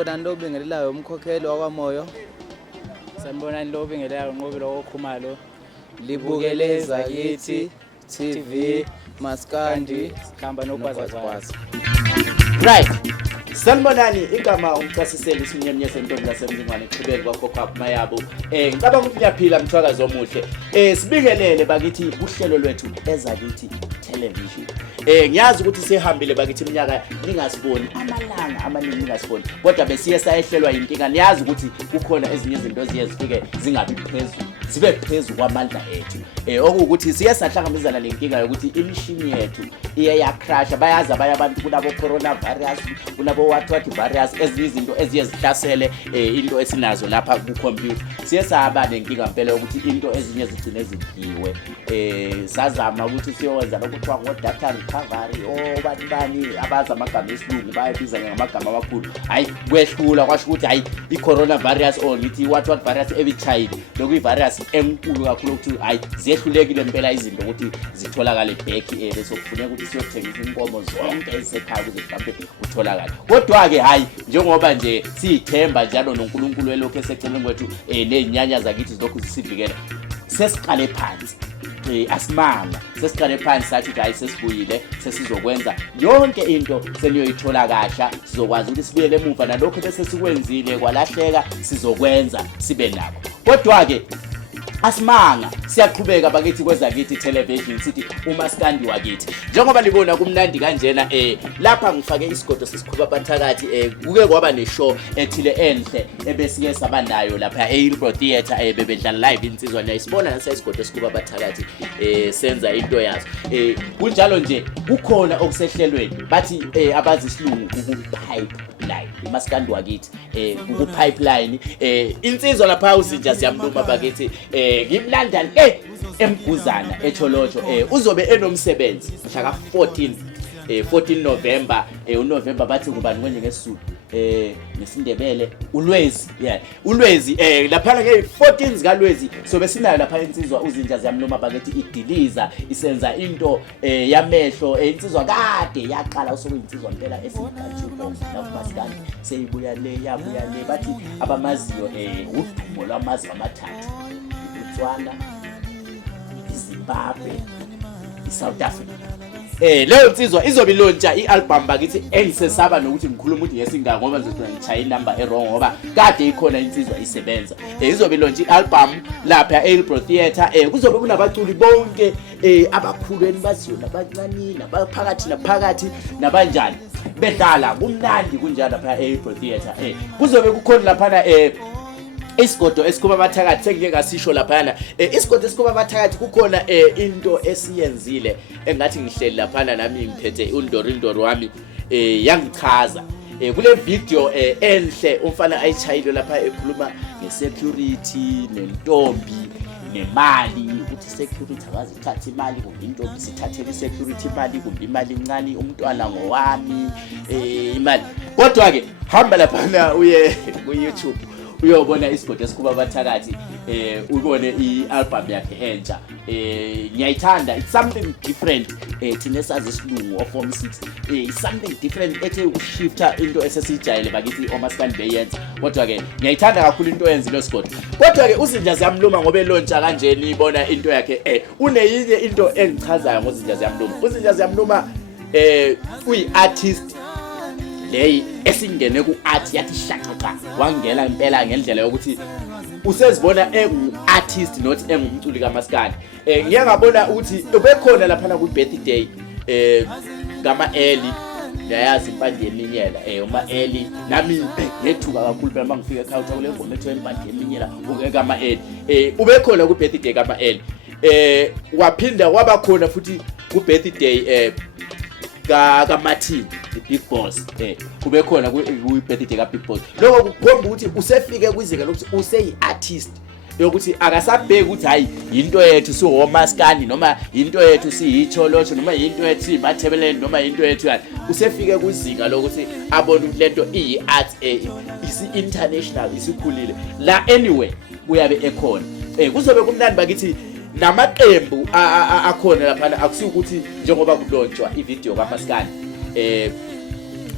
Sanibonani lo bingelelayo umkhokheli wakwamoyo. Sanibonani lo bingelelayo unqobile okhumalo. Libukele Ezakithi TV Maskandi Sikhamba noGwazagwaza. Right. Sanibonani igama umchasiseli isinyemnye sentombi lasemzingwane eqhubeka kwakhokha mayabo. Ngicabanga ukuthi ngiyaphila mthwakazi omuhle. Sibingelele bakithi uhlelo lwethu Ezakithi Television. Ngiyazi ukuthi sihambile bakithi iminyaka ningasiboni amalanga amaningi ningasiboni. Kodwa besiye sayehlelwa inkinga. Niyazi ukuthi kukhona ezinye izinto zifike zingabi phezulu. Sibe phezulu kwamandla ethu. Okuwukuthi siye sahlangabezana lenkinga yokuthi imishini yethu iye yacrash. Bayazi abanye abantu kunabo coronavirus, kunabo what virus, ezinye izinto eziye zihlasele into esinazo lapha ku computer. Siye sahamba nenkinga impela ukuthi into ezinye zigcine zidliwe. Sazama ukuthi siyowenza lokuthiwa ngo-data recovery bani abaza amagama esilungu bayabiza ngamagama amakhulu. Hayi kwehlula kwasho ukuthi hayi i-coronavirus or ngithi what virus ebichayile lokuyi-virus enkulu kakhulu ukuthi hayi ziyehlulekile impela izinto ukuthi zitholakale back bese kufuneka ukuthi siyothengisa inkomo zonke ezisekhaya ukuze mhlawumbe utholakale. Kodwa-ke hayi njengoba nje siyithemba njalo noNkulunkulu elokhu eseceleni kwethu nezinyanya zakithi zilokhu zisivikela sesiqale phansi. Asimanga sesiqale phansi sathi ukuthi hayi sesibuyile sesizokwenza yonke into seniyoyithola kahle sizokwazi ukuthi sibuyele emuva nalokho bese sikwenzile kwalahleka sizokwenza sibe nakho. Kodwa-ke asimanga siyaqhubeka bakithi kwezakithi television sithi umaskandi wakithi. Njengoba libona kumnandi kanjena lapha ngifake isigodo sesikhupha bathakathi kuke kwaba neshow ethile Enhle ebesike saba nayo lapha eHillbrow Theatre bebedlala live insizwa niyayisibona nasa isigodo sesikhupha bathakathi senza into yazo. Kunjalo nje kukhona okusehlelweni bathi abazi isilungu pipeline umaskandi wakithi pipeline insizwa lapha usinja siyamluma bakithi ngimlanda emguzana echolotsho uzobe enomsebenzi mhla ka14 November uNovember bathi ngubani kwenye ngesizulu nesindebele ulwezi lapha nge14 zikaLwezi sobe sinayo lapha insizwa uzinja ziyamluma bakithi idiliza isenza into yamehlo insizwa kade yaqala usokuyinsizwa impela esinkantshuko nakumaskandi seyibuya le yabuya le bathi abamaziyo udumo lwamazwe amathathu Botswana, Zimbabwe, South Africa. Leyo nsizwa izobe ilontsha ialbum bakithi engisesaba nokuthi ngikhuluma ukuthi yesinga ngoba ngizotshaya inamba errong ngoba kade ikhona insizwa isebenza. Izobe ilontsha ialbum lapha eHillbrow Theatre. Kuzobe kunabaculi bonke abakhulu enibaziyo nabancane nabaphakathi nabanjani bedlala kumnandi kunjalo lapha eHillbrow Theatre. Kuzobe kukhona lapha isigodo esikhupha bathakathi sengike ngasisho laphana isigodo esikhupha bathakathi kukhona into esiyenzile engathi ngihleli laphana nami ngiphethe undorindoro wami yangichaza kule video Enhle umfana ayichayile lapha ekhuluma ngesecurity nentombi nemali ukuthi security akazithatha imali kumbe intombi sithathele security imali kumbe imali encane umntwana ngowami imali. Kodwa-ke hamba laphana uye ku YouTube uyobona isigodo esikhupha bathakathi ubone i-album yakhe entsha. Ngiyayithanda, it's something different thina sazi isilungu of form 6 it's something different ethe ukushifta into esesijayele bakithi omaskandi beyenza. Kodwa-ke ngiyayithanda kakhulu into yenza lo sigodo. Kodwa-ke uzinja ziyamluma ngoba elontsha kanje nibona into yakhe uneyinye into engichazayo ngozinja ziyamluma. Uzinja ziyamluma uyi-artist leyi esingene ku-art yathi shaqaqa wangena impela ngendlela yokuthi usezibona engu-artist not engumculi kamaskandi. Ngiye ngabona ukuthi ubekhona laphana ku-birthday kama-Eli yayazi impande yeminyela uma-Eli nami ngethuka kakhulu phela mangifika ekhaya kule ngoma ethiwa impande yeminyela kama-Eli ubekhona ku-birthday kama-Eli. Waphinda wabakhona futhi ku-birthday kaMartin Big Boss kube khona ku-birthday ka Big Boss. Lokho kukhomba ukuthi usefike kwizinga lokuthi useyi-artist yokuthi akasabheki ukuthi hayi into yethu siwomaskandi noma into yethu siyitsholotsho noma into yethu siyimathebeleni noma into yethu yani usefike kwizinga lokuthi abone ukuthi lento iyi-art isi-international isikhulile la anyway uyabe ekhona. Kuzobe kumnandi bakithi namaqembu akhona laphana akusi ukuthi njengoba kulontshwa ivideo kaMaskandi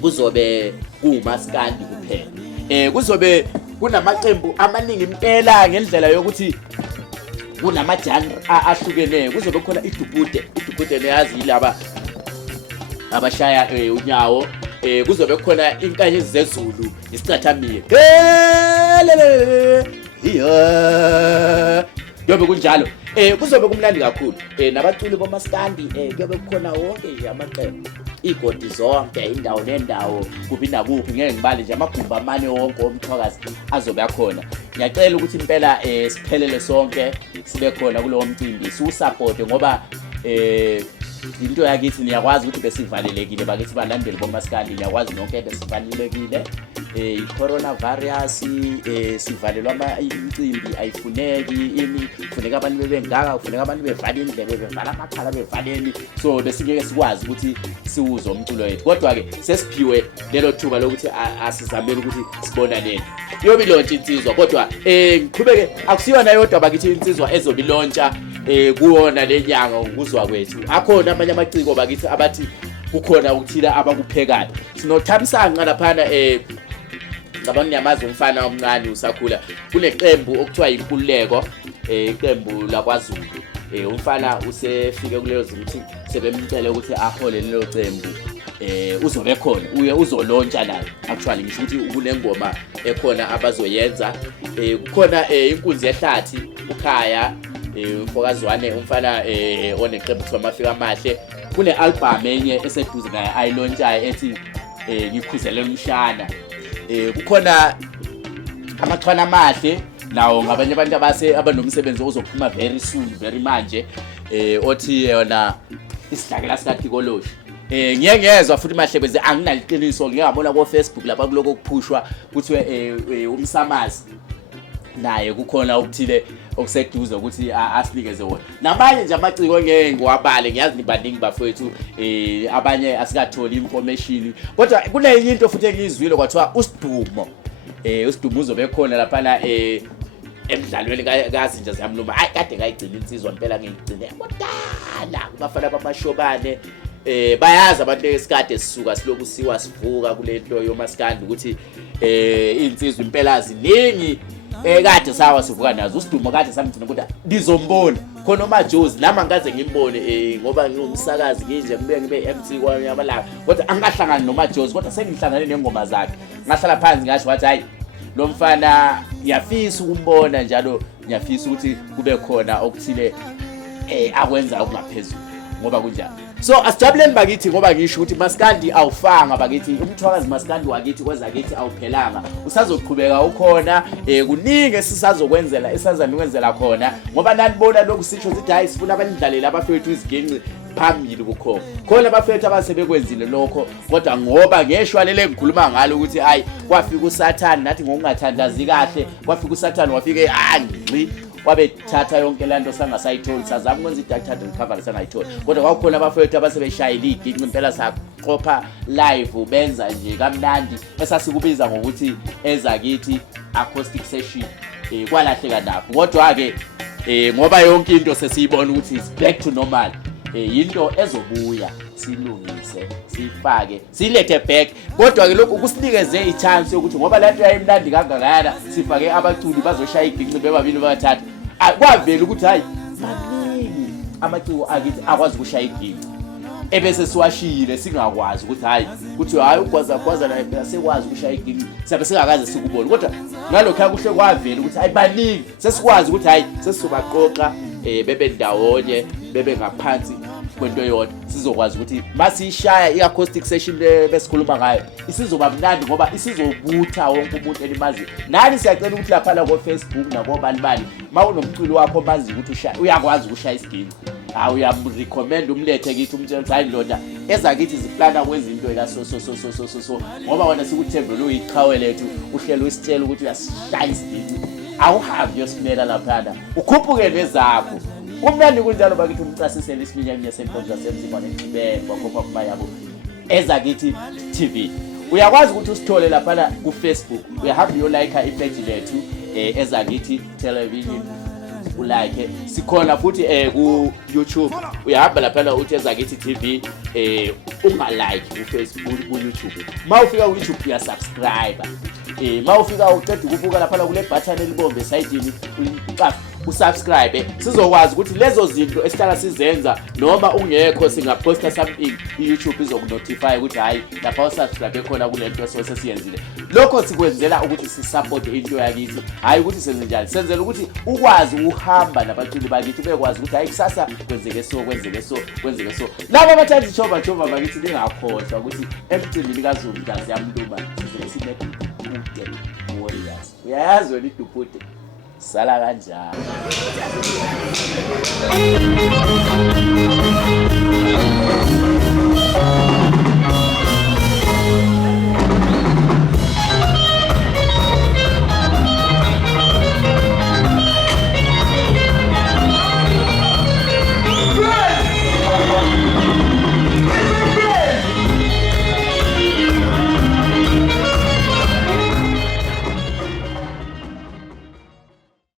kuzobe kumaskandi kuphela kuzobe kunamaqembu amaningi impela ngendlela yokuthi kunamajanri ahlukeneyo. Kuzobe khona idubude neyazi yilaba abashaya unyawo. Kuzobe khona inkanyezi zezulu isicathamile. Yobe kunjalo. Kuzobe kumnandi kakhulu. Nabaculi bomaskandi kuyobe kukhona wonke nje amaqembu. Igodi zonke indawo nendawo kuphinda kuphi ngeke ngibale nje amagumba amane wonke omthwakazi azobe akhona. Ngiyacela ukuthi impela siphelele sonke sibe khona kulowo mcimbi siusupport ngoba into yakithi niyakwazi ukuthi besivalelekile bakithi balandeli bomaskandi niyakwazi nonke besivalelekile. Coronavirus sivalelwa imicimbi ayifuneki kufuneka abantu bebengaka kufuneka abantu bevala indlebe bevala amakhala bevaleni so besingeke sikwazi ukuthi siwuzo umculo wethu kodwa ke sesiphiwe lelo thuba lokuthi asizamele ukuthi sibona lento yobilontsha insizwa kodwa ngiqhubeke akusiyona yodwa bakithi insizwa ezobilontsha kuona lenyanga ukuzwa kwethu akhona amanye amaciko bakithi abathi kukhona ukuthila abakuphekayo sinothamsanqa laphana ngabona niyamazi umfana omncane usakhula kuneqembu okuthiwa inkululeko iqembu laKwaZulu umfana usefike kuleyo zinto sebemcela ukuthi ahole lelo qembu uzobe khona uye uzolontsha naye actually ngisho ukuthi kunengoma ekhona abazoyenza kukhona inkunzi yehlathi ukhaya ufokazwane umfana oneqembu kuthiwa mafika amahle kune album enye eseduze naye ayilontshayo ethi ngikhuzelela umshana kukhona amaxhwana amahle nawo ngabanye abantu abanomsebenzi ozophuma very soon very manje othi yona isidlakela sikaDikoloshi ngiyengezwa futhi mahlebeze anginaliqiniso ngiyabona ko Facebook lapha kuloko kuphushwa kuthiwe umsamazi naye kukhona ukuthile okuseduze ukuthi asinikeze wona namanye nje amaciko ngeke ngiwabale ngiyazi nibaningi bafowethu abanye asikatholi information kodwa kunenye into futhi engizwile kwathiwa usidumo uzobe khona laphana emidlalweni kazinja ziyamluma hayi kade ngayigcina insizwa impela ngiyigcine kodwa kubafana bamashobane bayazi abantu esikade sisuka siloku siwa sivuka kule nto yomaskandi ukuthi insizwa impela ziningi kade sawa sivuka nazo usidumo kade samgcina ukuthi ndizombona khona umajozi nami angaze ngimbone ngoba ngumsakazi nginje ngibe MC kwayamalanga kodwa angahlangana nomajozi kodwa sengihlangane nengoma zakhe ngahlala phansi ngasho wathi hayi lo mfana ngiyafisa ukumbona njalo ngiyafisa ukuthi kube khona okuthile akwenza okungaphezulu ngoba kunjalo so asijabuleni bakithi ngoba ngisho ukuthi maskandi awufanga bakithi umthwakazi maskandi wakithi kwezakithi awuphelanga usazoqhubeka ukhona kuningi esisazokwenzela esazanikwenzela khona ngoba nanibona lokhu sisho sithi hayi sifuna abanidlaleli abafethu iziginci phambili kukhona khona abafethu abasebekwenzile lokho kodwa ngoba ngeshwalele ngikhuluma ngalo ukuthi hayi kwafika uSathane nathi ngokungathandazi kahle kwafika uSathane wafike ngqi wabethatha yonke lanto sangasayitholi sazama ukwenza i-data recovery sangayitholi kodwa kwakukhona abafowethu abasebeshayile iginci impela saqopha live benza nje kamnandi esasikubiza ngokuthi Ezakithi acoustic session kwalahleka napho kodwa ke ngoba yonke into sesiyibona ukuthi is back to normal yinto ezobuya silungise sifake silethe back kodwa ke lokhu kusinikeze i-chance yokuthi ngoba lanto yayimnandi kangakana sifake abaculi bazoshaya iginci bebabili bathathu kwavela ukuthi hayi maningi amaciko akithi akwazi ukushaya iginci ebese siwashile singakwazi ukuthi hayi kuthi hayi Gwazagwaza naye sekwazi ukushaya iginci sabe singakaze sikubona kodwa ngalokho akuhle kwavela ukuthi hayi baningi sesikwazi ukuthi hayi sesizobaqoqa bebe ndawonye bebe ngaphansi kwento yodwa sizokwazi ukuthi masishaya i-acoustic session besikhuluma ngayo isizoba mnandi ngoba isizobutha wonke umuntu elimazi nani siyacela ukuthi lapha ko Facebook nako balibali mawunomculo wakho mazi ukuthi uyakwazi ukushaya isigini uyamrecommend umlethe kithi umtshela ukuthi hayi ndoda Ezakithi ziplana kwezinto so ngoba wona sikuthembe uyiqhawe lethu uhlelo isitshela ukuthi uyasishaya isigini awuhambe yosimela lapha ukhuphuke nezakho kumnandi kunjalo bakithi umchasisele isinyanya senkonzo zasemzimane Ngqibekwa kokwakuma yabo Ezakithi TV uyakwazi ukuthi usithole lapha ku Facebook uyahamba uyolike ipage lethu Ezakithi Television ulike sikhona futhi ku YouTube uyahamba lapha uthi Ezakithi TV ungalike ku Facebook ku YouTube mawufika ku YouTube uyasubscribe mawufika uqeda ukubuka lapha kule button elibombe esayidini usubscribe sizokwazi ukuthi lezo zinto esihlala sizenza noma ungekho singaposta something iYouTube izokunotify ukuthi hayi lapha usubscribe khona kule nto sesiyenzile. Lokho sikwenzela ukuthi sisupport into yakithi, hayi ukuthi senze njani, senzela ukuthi ukwazi uhamba nabaculi bakithi bekwazi ukuthi hayi kusasa kwenzeke so. Laba abathanda ichova bakithi ningakhohlwa ukuthi emcinini kaZulu kazi yamluma sizosine kude warriors. Uyayazi wena idupute sala kanjalo.